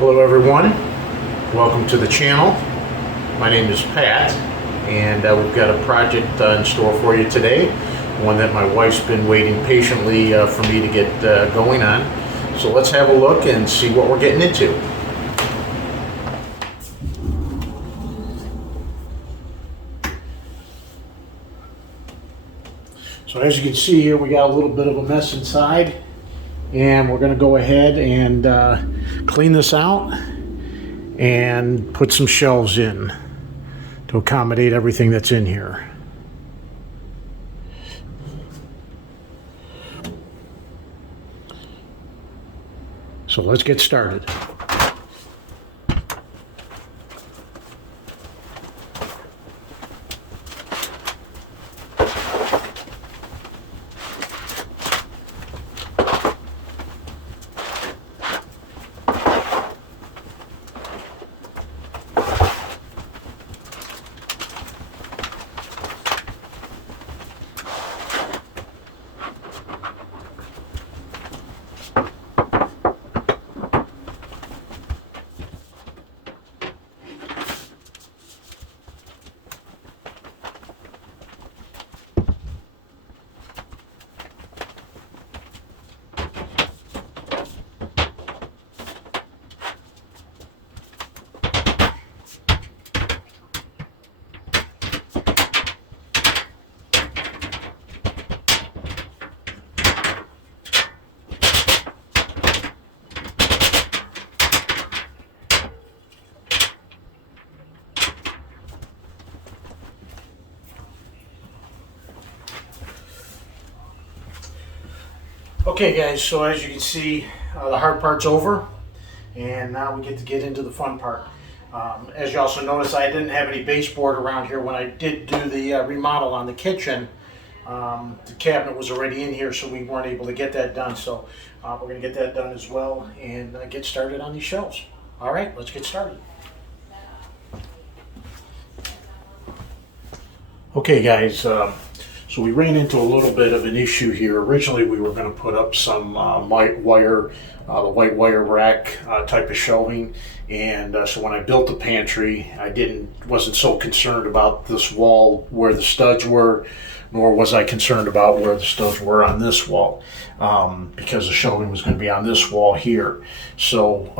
Hello everyone, welcome to the channel. My name is Pat, and we've got a project in store for you today, one that my wife's been waiting patiently for me to get going on. So let's have a look and see what we're getting into. So as you can see here, we got a little bit of a mess inside, and we're going to go ahead and clean this out and put some shelves in to accommodate everything that's in here. So let's get started. Okay guys, so as you can see, the hard part's over, and now we get into the fun part. As you also notice, I didn't have any baseboard around here when I did do the remodel on the kitchen. The cabinet was already in here, so we weren't able to get that done. So we're going to get that done as well and get started on these shelves. All right, let's get started. Okay guys, so we ran into a little bit of an issue here. Originally we were going to put up some white wire, the white wire rack type of shelving, and so when I built the pantry, I wasn't so concerned about this wall where the studs were, nor was I concerned about where the studs were on this wall, because the shelving was going to be on this wall here. So,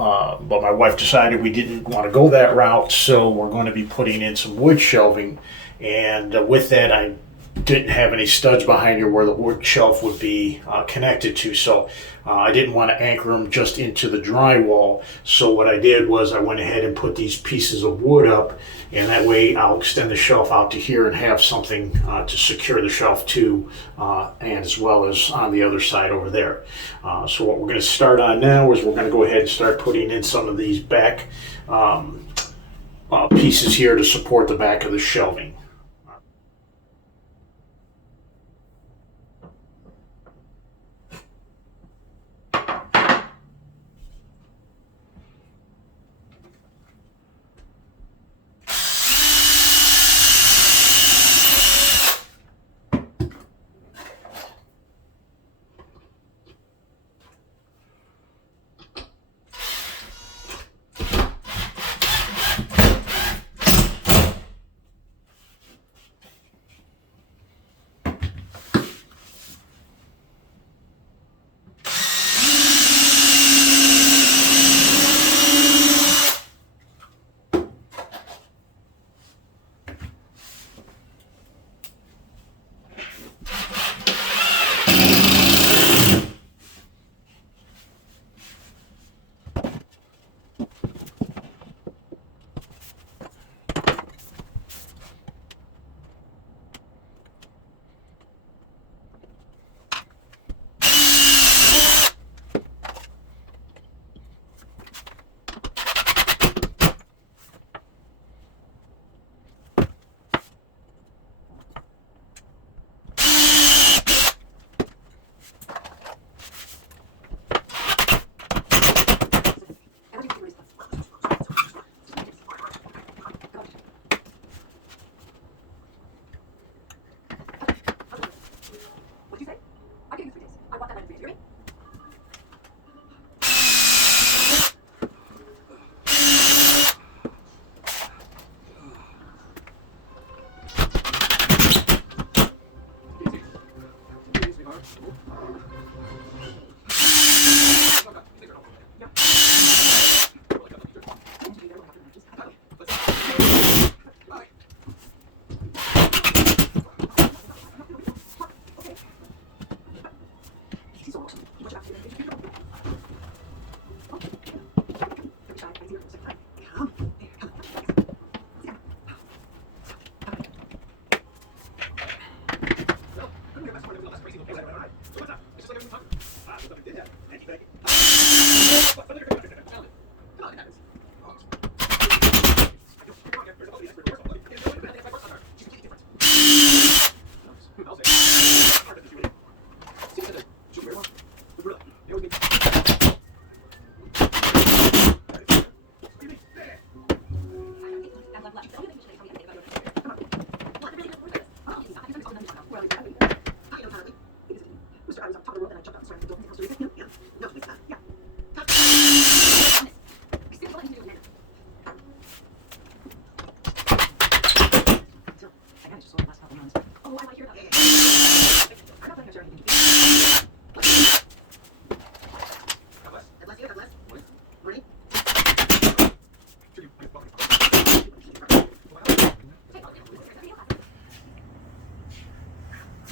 but my wife decided we didn't want to go that route, so we're going to be putting in some wood shelving, and with that I didn't have any studs behind here where the wood shelf would be connected to, so I didn't want to anchor them just into the drywall. So what I did was I went ahead and put these pieces of wood up, and that way I'll extend the shelf out to here and have something to secure the shelf to, and as well as on the other side over there. So what we're going to start on now is we're going to go ahead and start putting in some of these back pieces here to support the back of the shelving.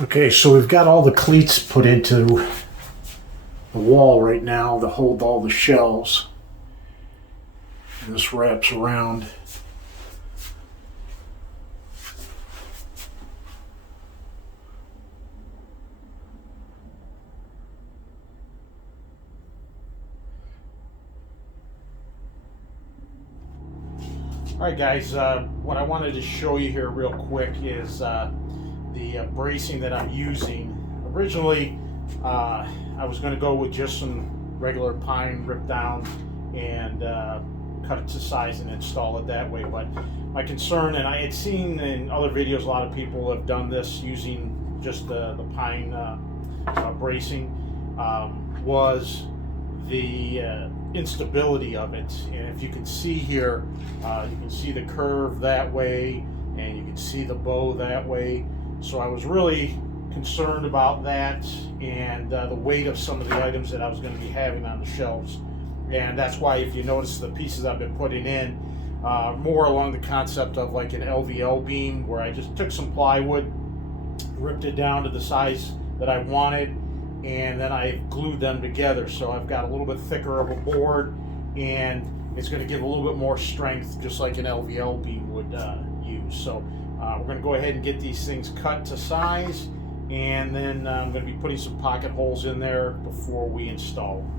Okay, so we've got all the cleats put into the wall right now to hold all the shelves. And this wraps around. All right, guys, what I wanted to show you here real quick is the bracing that I'm using. Originally, I was going to go with just some regular pine ripped down and cut it to size and install it that way. But my concern, and I had seen in other videos, a lot of people have done this using just the pine bracing, was the instability of it. And if you can see here, you can see the curve that way and you can see the bow that way. So I was really concerned about that and the weight of some of the items that I was going to be having on the shelves. And that's why, if you notice, the pieces I've been putting in more along the concept of like an LVL beam, where I just took some plywood, ripped it down to the size that I wanted, and then I glued them together. So I've got a little bit thicker of a board, and it's going to give a little bit more strength, just like an LVL beam would use. So we're going to go ahead and get these things cut to size, and then I'm going to be putting some pocket holes in there before we install them.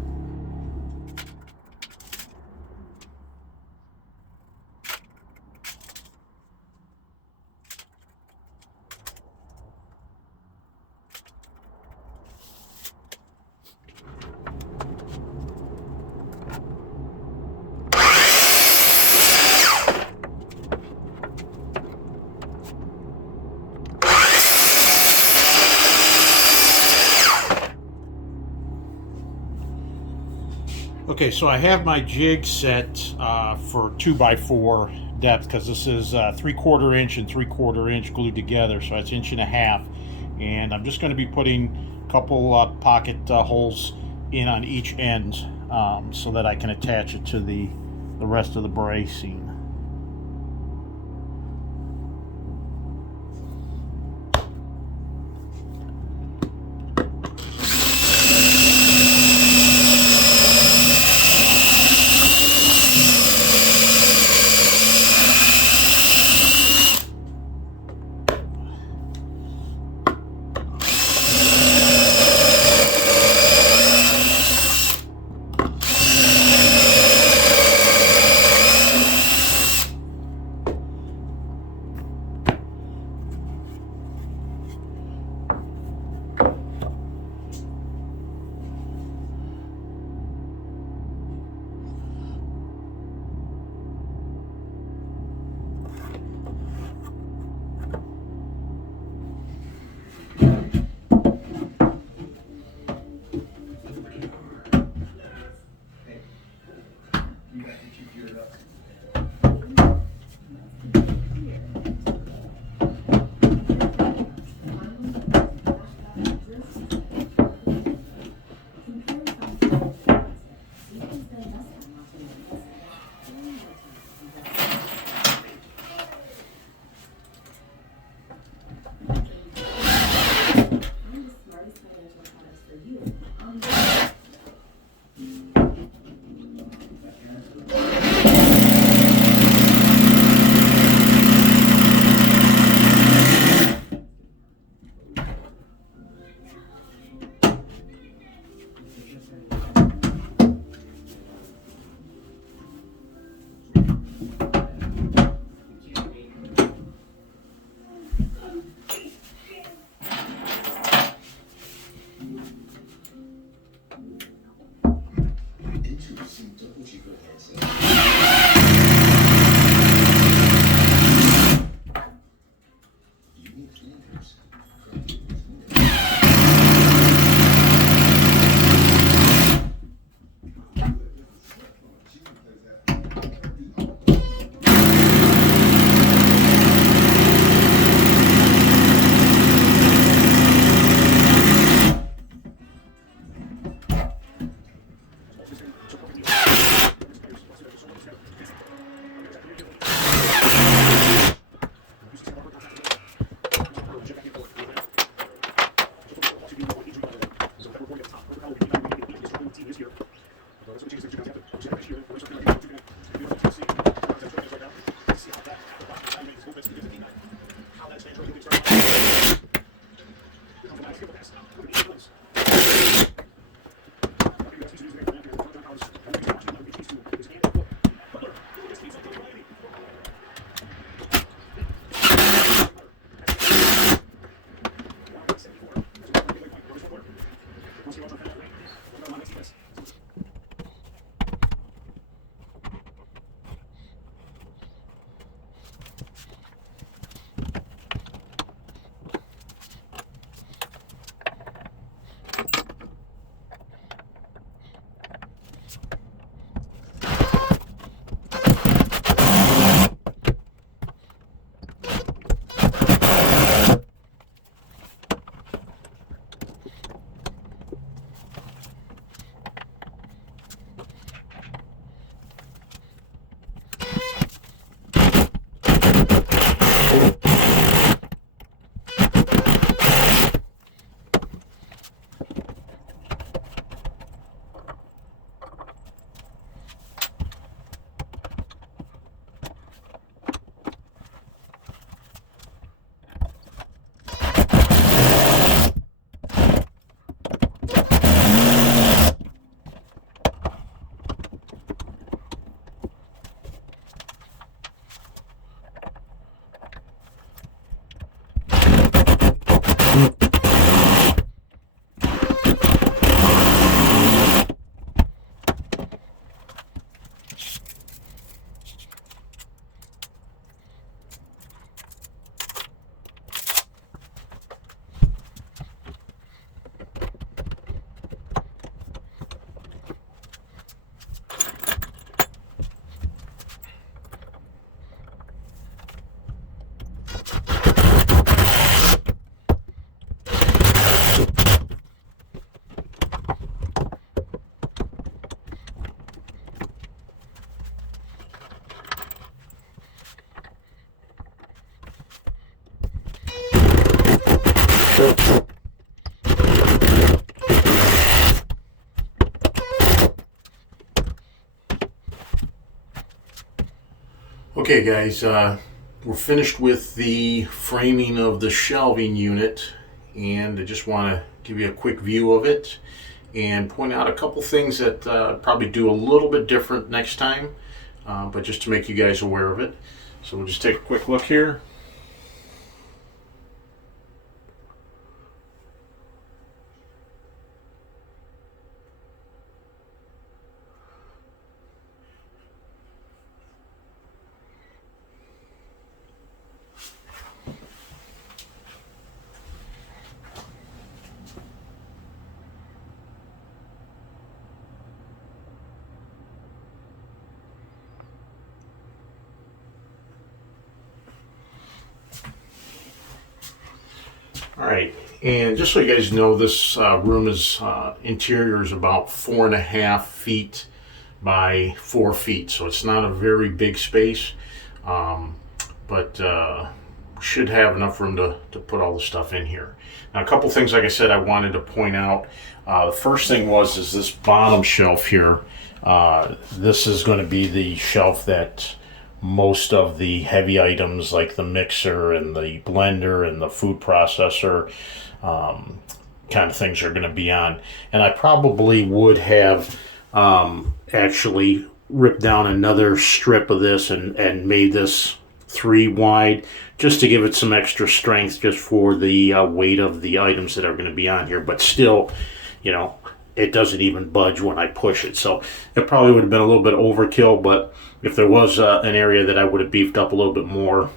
Okay, so I have my jig set for 2x4 depth, because this is 3/4 inch and 3/4 inch glued together, so that's 1.5 inches. And I'm just going to be putting a couple pocket holes in on each end so that I can attach it to the rest of the bracing. Okay guys, we're finished with the framing of the shelving unit, and I just want to give you a quick view of it and point out a couple things that probably do a little bit different next time, but just to make you guys aware of it. So we'll just take a quick look here. All right, and just so you guys know, this room is interior is about 4.5 feet by 4 feet, so it's not a very big space, but should have enough room to put all the stuff in here. Now, a couple things, like I said, I wanted to point out. The first thing is this bottom shelf here. This is going to be the shelf that most of the heavy items like the mixer and the blender and the food processor kind of things are going to be on. And I probably would have actually ripped down another strip of this and made this 3 wide just to give it some extra strength, just for the weight of the items that are going to be on here. But still, you know, it doesn't even budge when I push it. So it probably would have been a little bit overkill, but if there was an area that I would have beefed up a little bit more,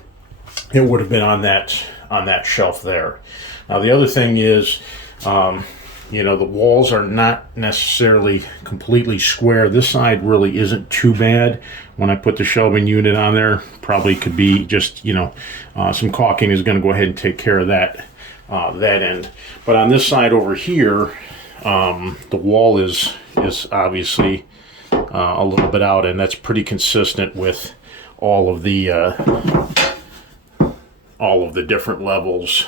it would have been on that shelf there. Now the other thing is, the walls are not necessarily completely square. This side really isn't too bad. When I put the shelving unit on there, probably could be just, some caulking is going to go ahead and take care of that end. But on this side over here, the wall is obviously a little bit out, and that's pretty consistent with all of the different levels.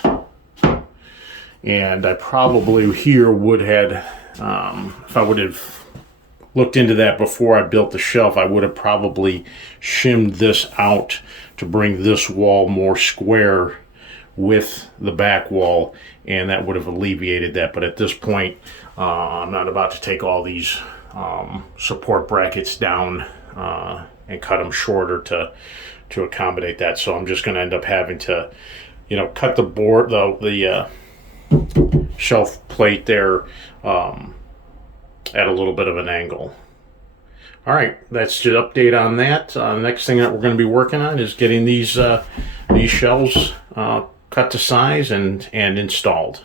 And I probably here would have, if I would have looked into that before I built the shelf, I would have probably shimmed this out to bring this wall more square with the back wall, and that would have alleviated that. But at this point, I'm not about to take all these support brackets down and cut them shorter to accommodate that. So I'm just going to end up having to, cut the board, the shelf plate there at a little bit of an angle. All right, that's just update on that. Next thing that we're going to be working on is getting these shelves cut to size and installed.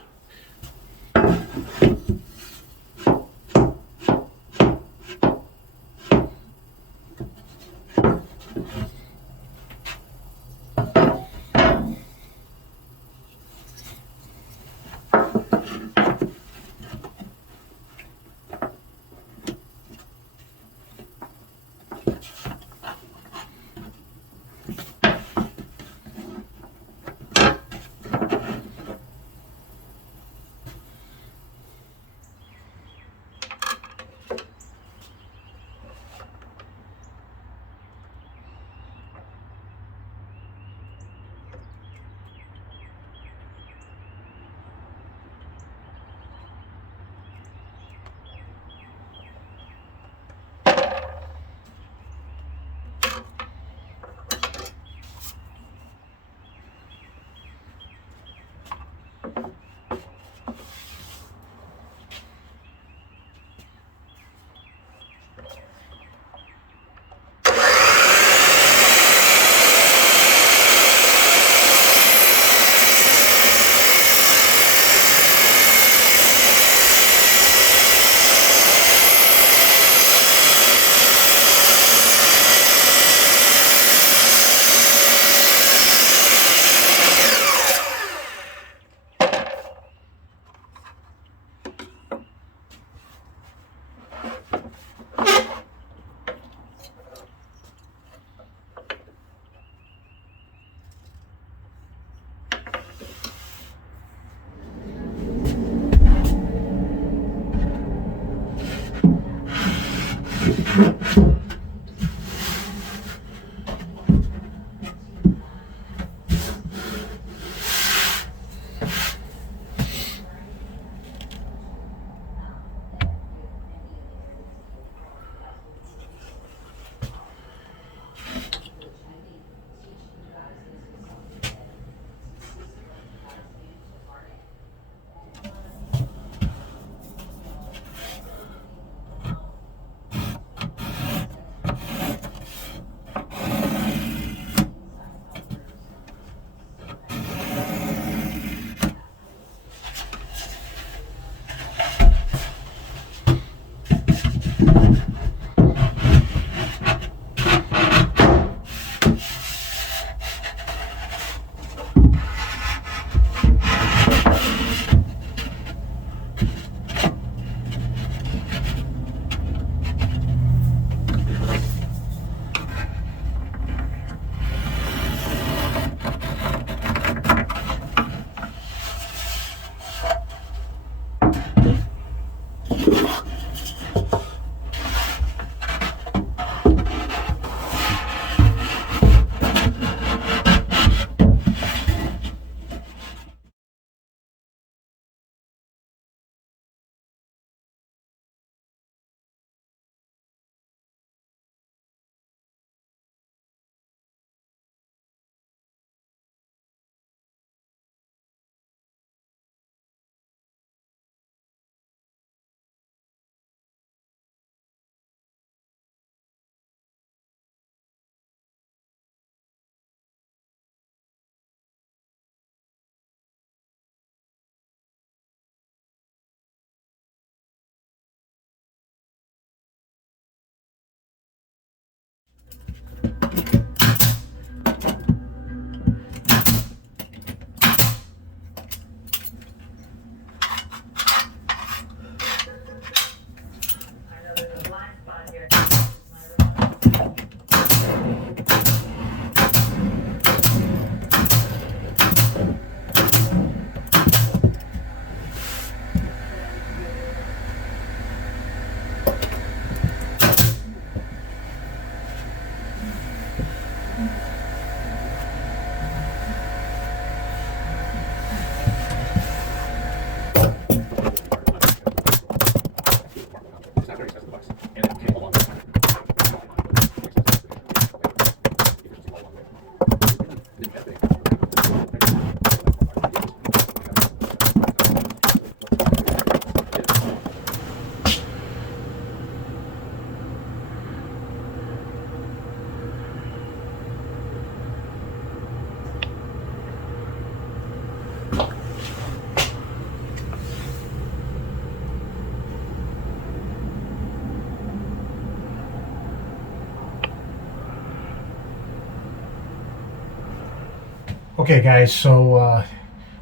Okay guys, so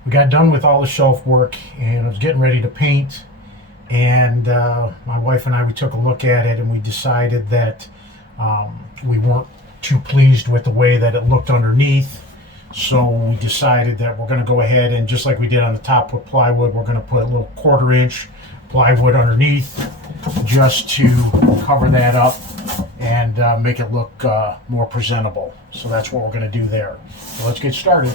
we got done with all the shelf work and I was getting ready to paint, and my wife and I, we took a look at it and we decided that we weren't too pleased with the way that it looked underneath. So we decided that we're going to go ahead and, just like we did on the top with plywood, we're going to put a little 1/4 inch plywood underneath just to cover that up and make it look more presentable. So that's what we're going to do there. So let's get started.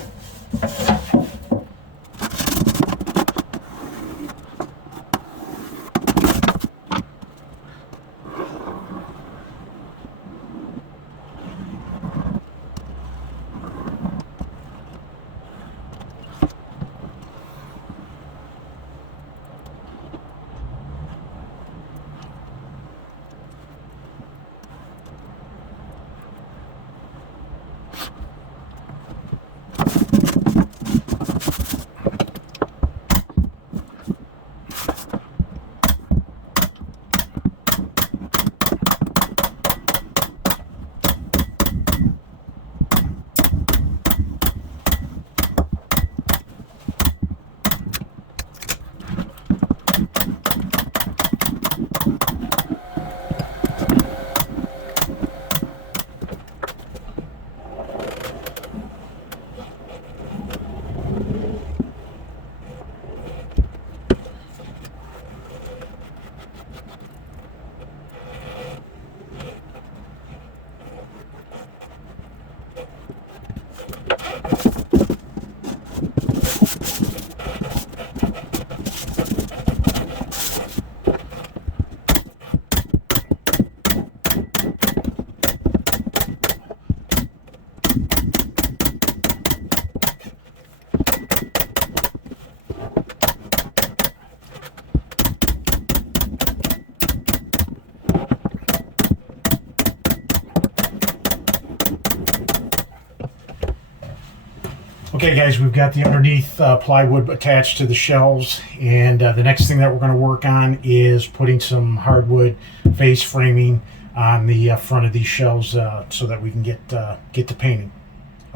Okay guys, we've got the underneath plywood attached to the shelves, and the next thing that we're going to work on is putting some hardwood face framing on the front of these shelves so that we can get to painting.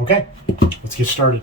Okay, let's get started.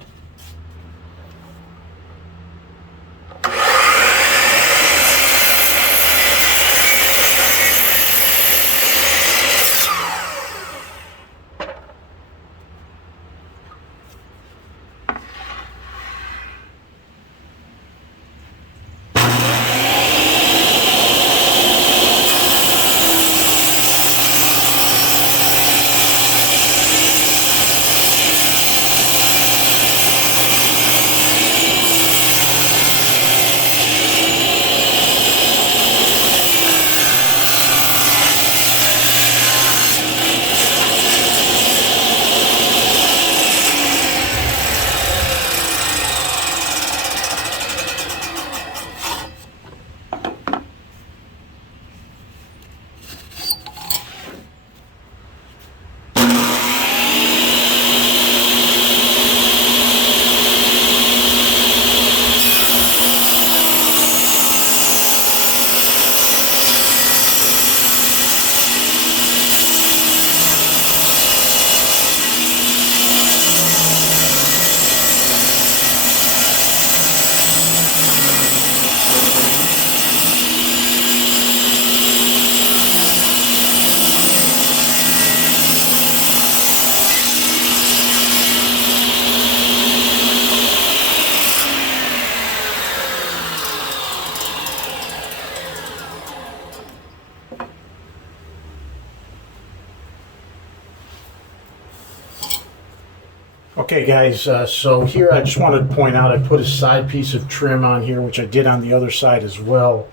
Okay guys, so here I just wanted to point out I put a side piece of trim on here, which I did on the other side as well.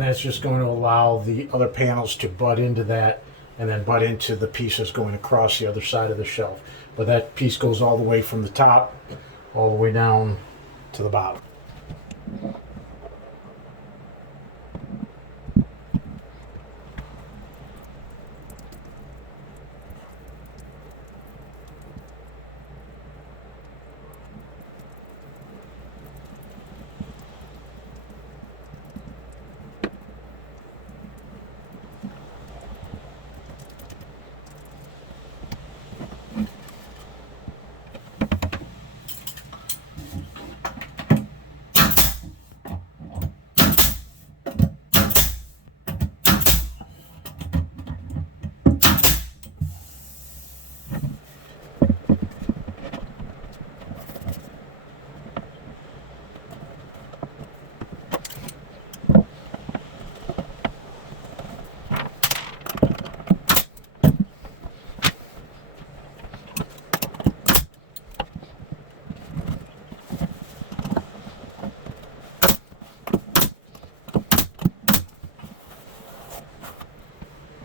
and that's just going to allow the other panels to butt into that and then butt into the pieces going across the other side of the shelf. But that piece goes all the way from the top all the way down to the bottom.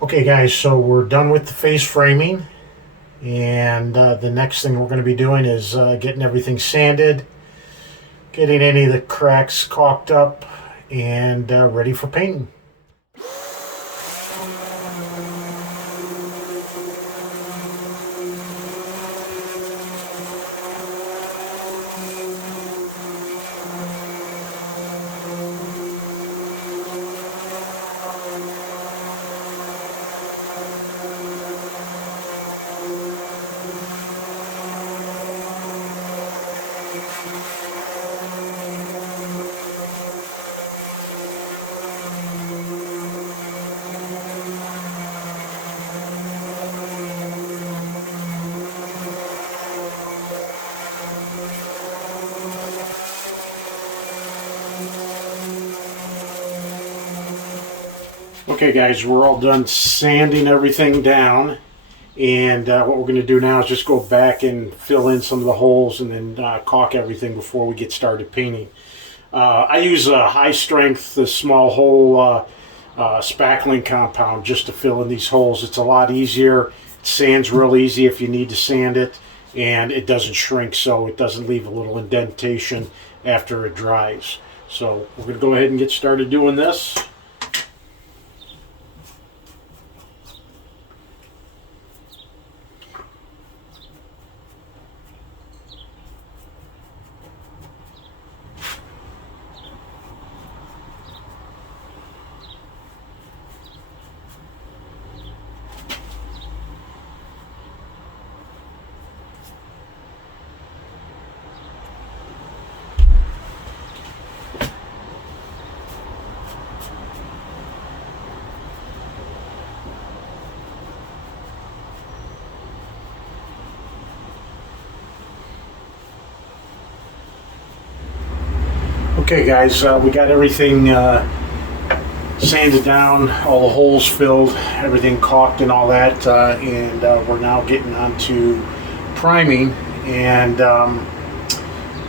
Okay guys, so we're done with the face framing, and the next thing we're going to be doing is getting everything sanded, getting any of the cracks caulked up, and ready for painting. Okay guys, we're all done sanding everything down, and what we're going to do now is just go back and fill in some of the holes and then caulk everything before we get started painting. I use a high strength small hole spackling compound just to fill in these holes. It's a lot easier. It sands real easy if you need to sand it, and it doesn't shrink, so it doesn't leave a little indentation after it dries. So we're going to go ahead and get started doing this. Okay guys, we got everything sanded down, all the holes filled, everything caulked and all that, and we're now getting on to priming, and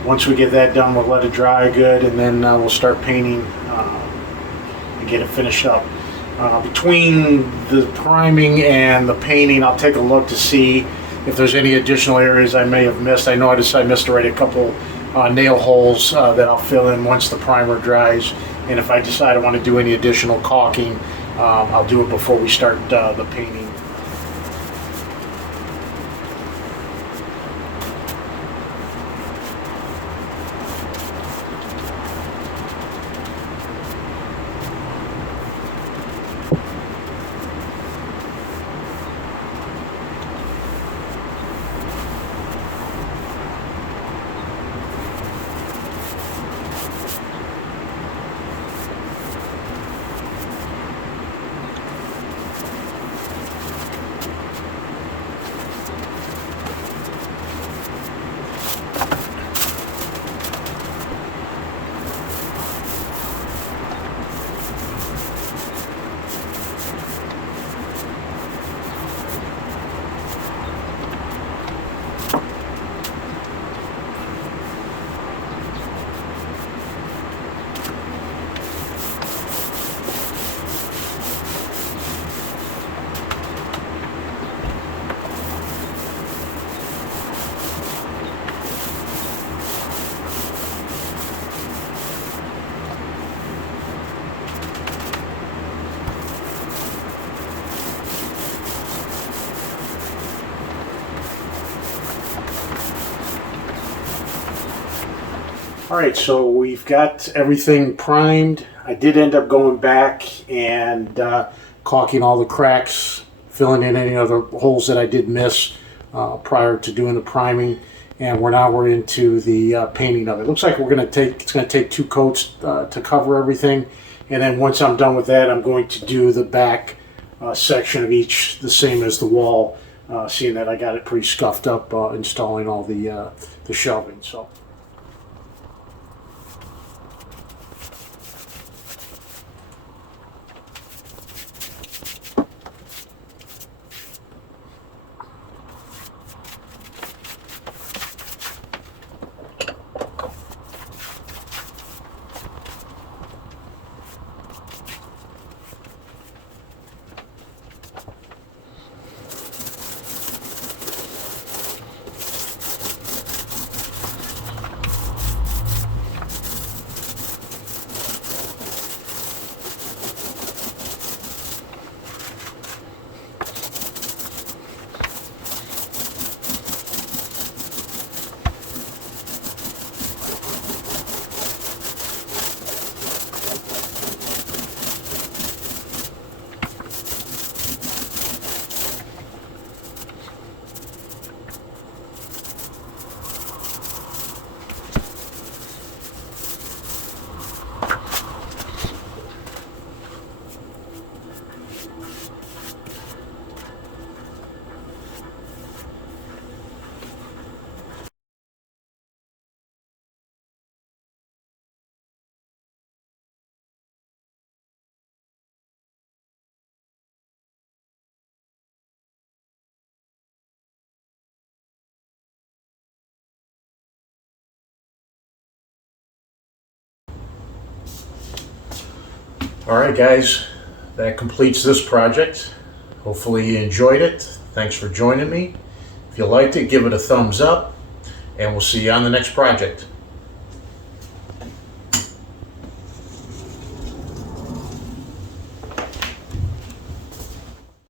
once we get that done we'll let it dry good, and then we'll start painting and get it finished up. Between the priming and the painting, I'll take a look to see if there's any additional areas I may have missed. I noticed I missed already a couple nail holes that I'll fill in once the primer dries, and if I decide I want to do any additional caulking, I'll do it before we start the painting. All right, so we've got everything primed. I did end up going back and caulking all the cracks, filling in any other holes that I did miss prior to doing the priming. And we're into the painting of it. Looks like it's gonna take 2 coats to cover everything. And then once I'm done with that, I'm going to do the back section of each the same as the wall, seeing that I got it pretty scuffed up installing all the shelving. So. All right, guys, that completes this project. Hopefully you enjoyed it. Thanks for joining me. If you liked it, give it a thumbs up, and we'll see you on the next project.